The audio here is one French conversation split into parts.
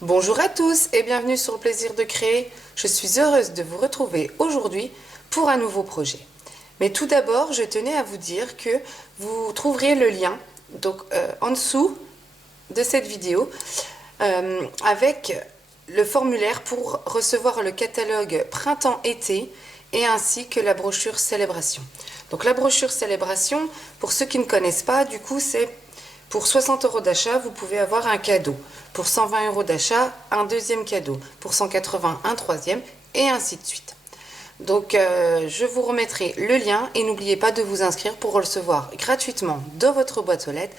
Bonjour à tous et bienvenue sur le plaisir de créer. Je suis heureuse de vous retrouver aujourd'hui pour un nouveau projet. Mais tout d'abord, je tenais à vous dire que vous trouverez le lien en dessous de cette vidéo avec le formulaire pour recevoir le catalogue printemps-été et ainsi que la brochure célébration. Donc la brochure célébration, pour ceux qui ne connaissent pas, du coup c'est pour 60 € d'achat, vous pouvez avoir un cadeau. Pour 120 € d'achat, un deuxième cadeau. Pour 180, un troisième, et ainsi de suite. Donc, je vous remettrai le lien et n'oubliez pas de vous inscrire pour recevoir gratuitement dans votre boîte aux lettres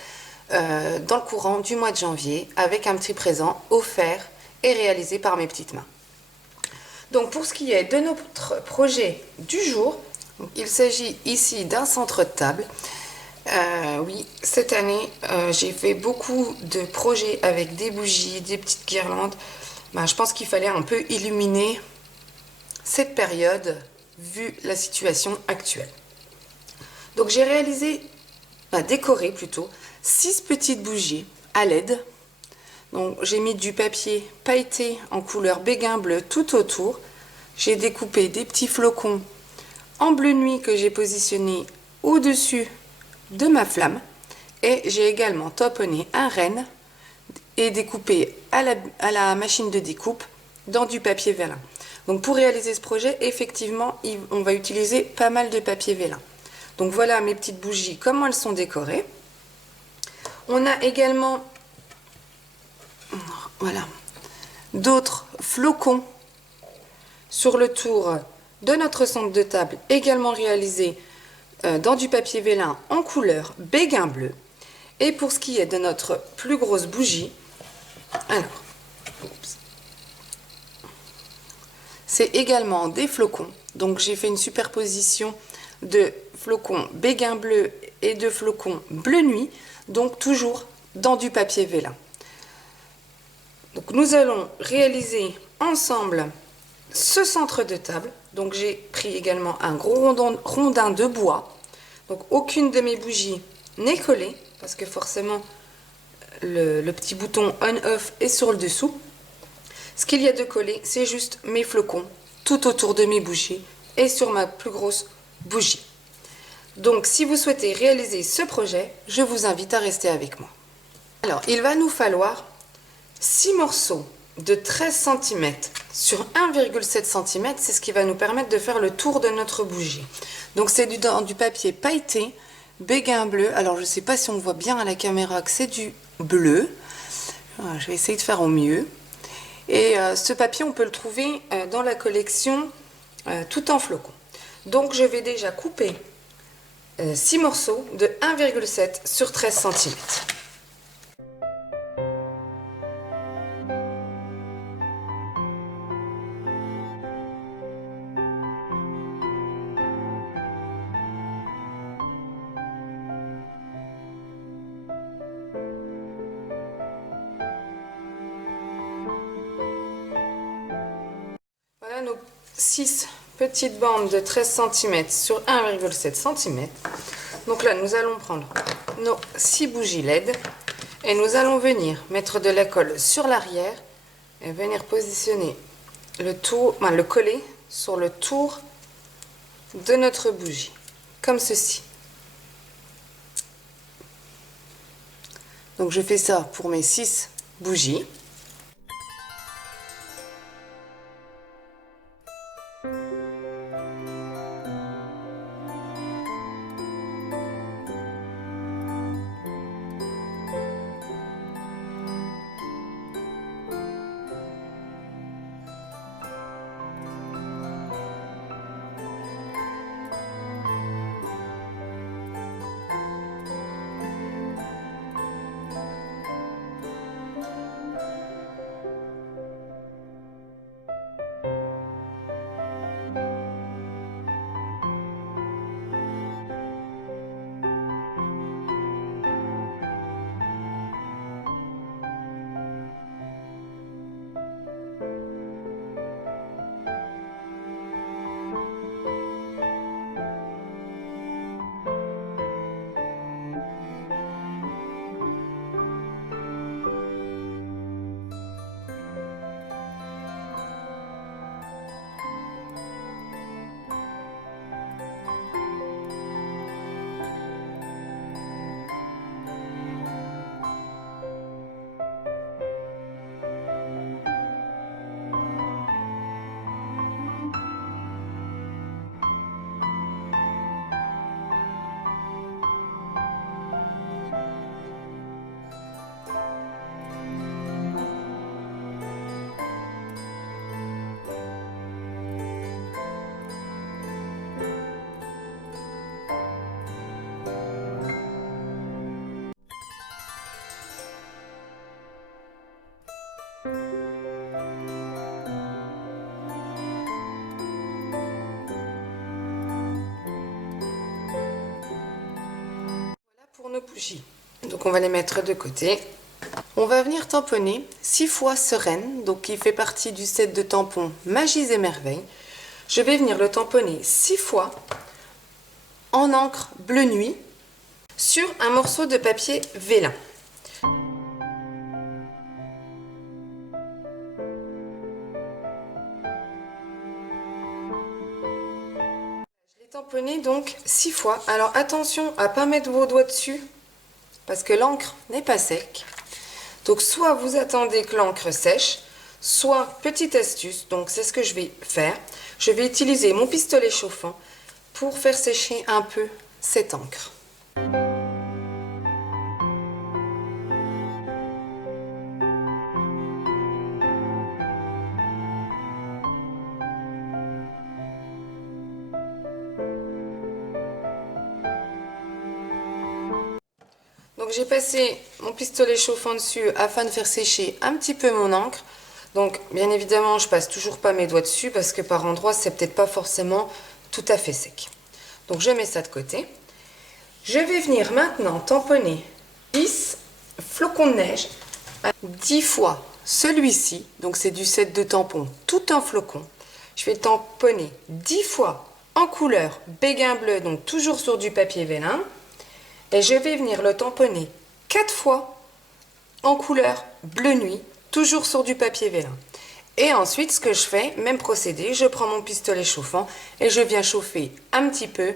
dans le courant du mois de janvier avec un petit présent offert et réalisé par mes petites mains. Donc, pour ce qui est de notre projet du jour, il s'agit ici d'un centre de table. Oui, cette année, j'ai fait beaucoup de projets avec des bougies, des petites guirlandes. Je pense qu'il fallait un peu illuminer cette période vu la situation actuelle. Donc j'ai décoré plutôt 6 petites bougies à LED. Donc j'ai mis du papier pailleté en couleur béguin bleu tout autour. J'ai découpé des petits flocons en bleu nuit que j'ai positionnés au-dessus de ma flamme, et j'ai également tamponné un renne et découpé à la machine de découpe dans du papier vélin. Donc pour réaliser ce projet, effectivement, on va utiliser pas mal de papier vélin. Donc voilà mes petites bougies, comment elles sont décorées. On a également d'autres flocons sur le tour de notre centre de table, également réalisés dans du papier vélin en couleur béguin bleu. Et pour ce qui est de notre plus grosse bougie, c'est également des flocons. Donc j'ai fait une superposition de flocons béguin bleu et de flocons bleu nuit, donc toujours dans du papier vélin. Donc nous allons réaliser ensemble ce centre de table. Donc j'ai pris également un gros rondin de bois. Donc aucune de mes bougies n'est collée parce que forcément le petit bouton on-off est sur le dessous. Ce qu'il y a de collé, c'est juste mes flocons tout autour de mes bougies et sur ma plus grosse bougie. Donc si vous souhaitez réaliser ce projet, je vous invite à rester avec moi. Alors il va nous falloir 6 morceaux de 13 cm sur 1,7 cm, c'est ce qui va nous permettre de faire le tour de notre bougie. Donc c'est du papier pailleté, béguin bleu. Alors je ne sais pas si on voit bien à la caméra que c'est du bleu. Je vais essayer de faire au mieux. Et ce papier, on peut le trouver dans la collection tout en flocons. Donc je vais déjà couper 6 morceaux de 1,7 sur 13 cm. Voilà nos 6 petites bandes de 13 cm sur 1,7 cm. Donc là, nous allons prendre nos 6 bougies LED et nous allons venir mettre de la colle sur l'arrière et venir positionner le collet sur le tour de notre bougie, comme ceci. Donc je fais ça pour mes 6 bougies. nos bougies. Donc on va les mettre de côté. On va venir tamponner 6 fois ce renne, donc qui fait partie du set de tampons Magies et Merveilles. Je vais venir le tamponner 6 fois en encre bleu nuit sur un morceau de papier vélin. Je l'ai tamponné donc 6 fois. Alors attention à ne pas mettre vos doigts dessus parce que l'encre n'est pas sec. Donc soit vous attendez que l'encre sèche, soit, petite astuce, donc c'est ce que je vais faire, je vais utiliser mon pistolet chauffant pour faire sécher un peu cette encre. Donc j'ai passé mon pistolet chauffant dessus afin de faire sécher un petit peu mon encre. Donc bien évidemment je passe toujours pas mes doigts dessus parce que par endroits c'est peut-être pas forcément tout à fait sec. Donc je mets ça de côté. Je vais venir maintenant tamponner 10 flocons de neige à 10 fois celui-ci. Donc c'est du set de tampons, tout un flocon. Je vais tamponner 10 fois en couleur béguin bleu, donc toujours sur du papier vélin. Et je vais venir le tamponner 4 fois en couleur bleu nuit, toujours sur du papier vélin. Et ensuite, ce que je fais, même procédé, je prends mon pistolet chauffant et je viens chauffer un petit peu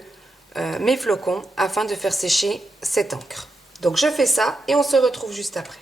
mes flocons afin de faire sécher cette encre. Donc je fais ça et on se retrouve juste après.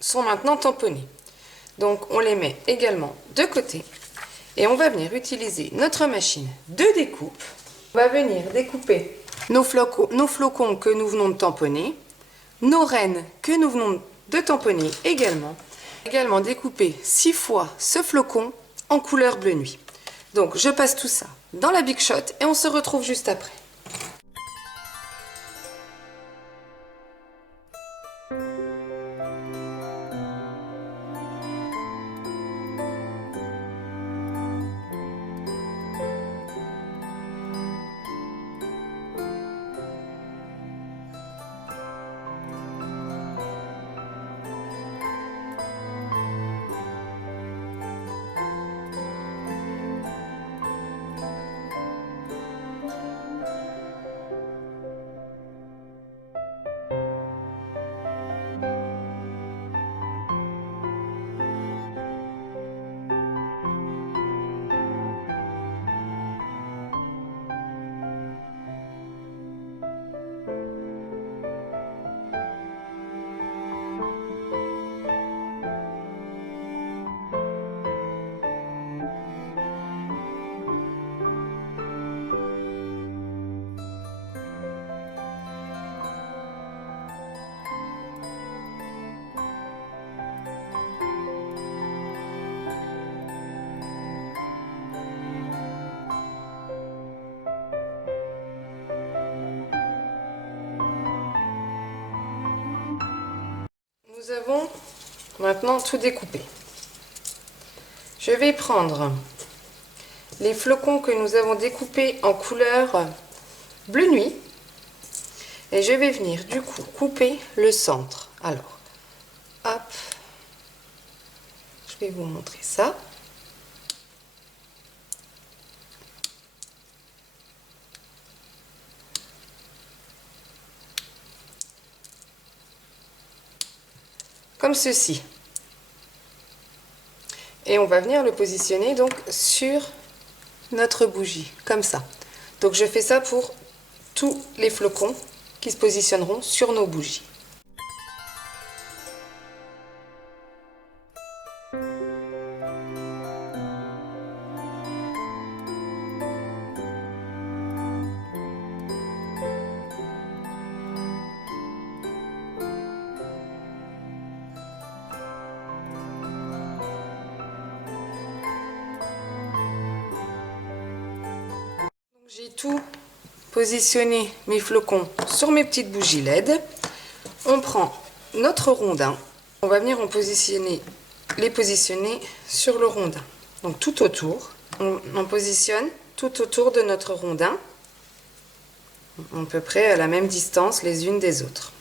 Sont maintenant tamponnés. Donc on les met également de côté et on va venir utiliser notre machine de découpe. On va venir découper nos flocons que nous venons de tamponner, nos rennes que nous venons de tamponner également. Également découper 6 fois ce flocon en couleur bleu nuit. Donc je passe tout ça dans la Big Shot et on se retrouve juste après. Nous avons maintenant tout découpé. Je vais prendre les flocons que nous avons découpés en couleur bleu nuit et je vais venir du coup couper le centre. Alors, hop, je vais vous montrer ça. Comme ceci. et on va venir le positionner donc sur notre bougie, comme ça. Donc je fais ça pour tous les flocons qui se positionneront sur nos bougies. J'ai tout positionné, mes flocons, sur mes petites bougies LED. On prend notre rondin. On va venir les positionner sur le rondin. Donc tout autour. On positionne tout autour de notre rondin, à peu près à la même distance les unes des autres.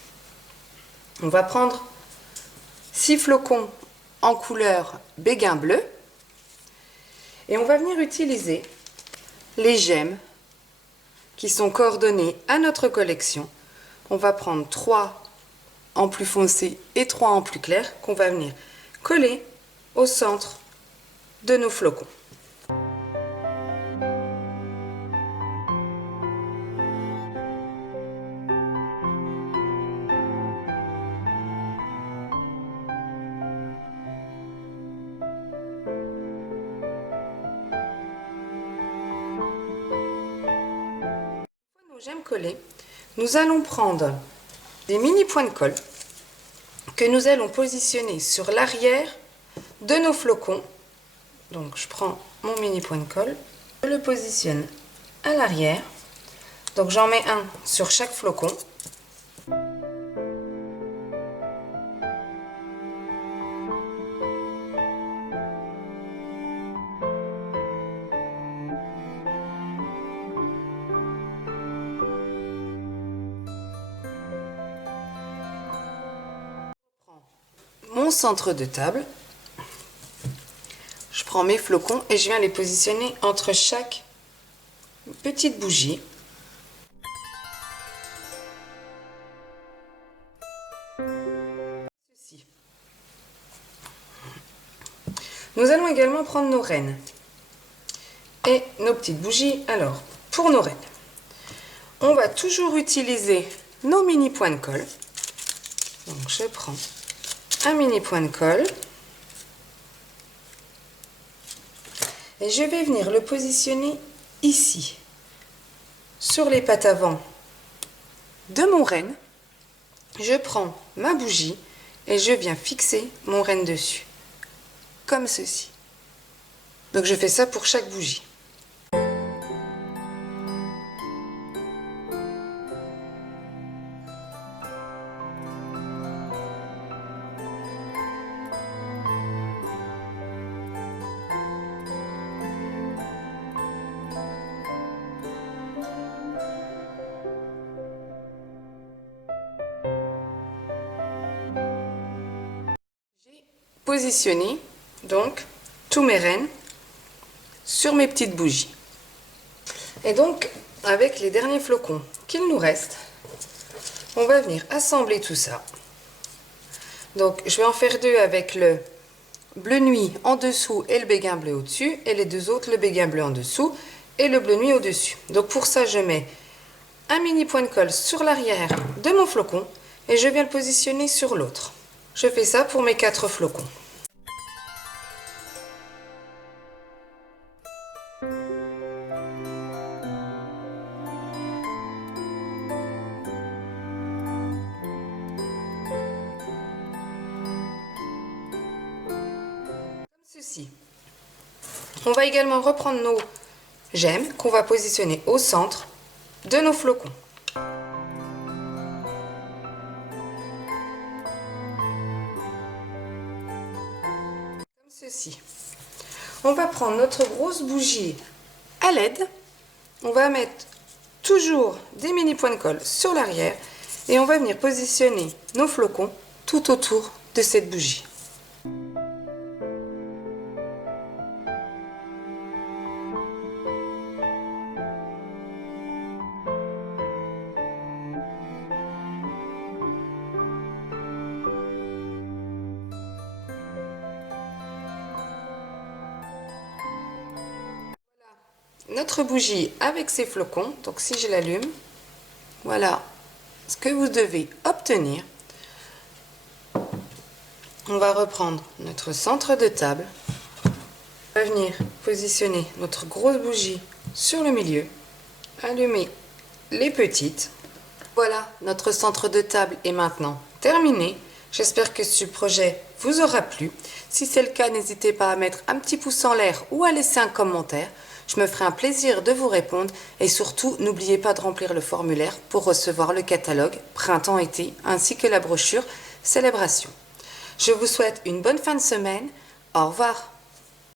On va prendre 6 flocons en couleur béguin bleu. Et on va venir utiliser les gemmes qui sont coordonnées à notre collection. On va prendre 3 en plus foncé et 3 en plus clair qu'on va venir coller au centre de nos flocons. Gemmes collées, nous allons prendre des mini points de colle que nous allons positionner sur l'arrière de nos flocons. Donc je prends mon mini point de colle, je le positionne à l'arrière. Donc j'en mets un sur chaque flocon. Mon centre de table, je prends mes flocons et je viens les positionner entre chaque petite bougie. Ceci. Nous allons également prendre nos rênes et nos petites bougies. Alors, pour nos rênes, on va toujours utiliser nos mini points de colle. Donc je prends un mini point de colle et je vais venir le positionner ici sur les pattes avant de mon renne. Je prends ma bougie et je viens fixer mon renne dessus comme ceci. Donc je fais ça pour chaque bougie. Positionner donc tous mes rênes sur mes petites bougies. Et donc avec les derniers flocons qu'il nous reste, on va venir assembler tout ça. Donc je vais en faire 2 avec le bleu nuit en dessous et le béguin bleu au-dessus, et les 2 autres le béguin bleu en dessous et le bleu nuit au-dessus. Donc pour ça je mets un mini point de colle sur l'arrière de mon flocon et je viens le positionner sur l'autre. Je fais ça pour mes 4 flocons. Comme ceci. On va également reprendre nos gemmes qu'on va positionner au centre de nos flocons. Ceci. On va prendre notre grosse bougie à LED, on va mettre toujours des mini points de colle sur l'arrière et on va venir positionner nos flocons tout autour de cette bougie. notre bougie avec ses flocons. Donc si je l'allume, voilà ce que vous devez obtenir. On va reprendre notre centre de table. On va venir positionner notre grosse bougie sur le milieu. Allumer les petites. Voilà, notre centre de table est maintenant terminé. J'espère que ce projet vous aura plu. Si c'est le cas, n'hésitez pas à mettre un petit pouce en l'air ou à laisser un commentaire. Je me ferai un plaisir de vous répondre et surtout, n'oubliez pas de remplir le formulaire pour recevoir le catalogue printemps-été ainsi que la brochure Célébration. Je vous souhaite une bonne fin de semaine. Au revoir.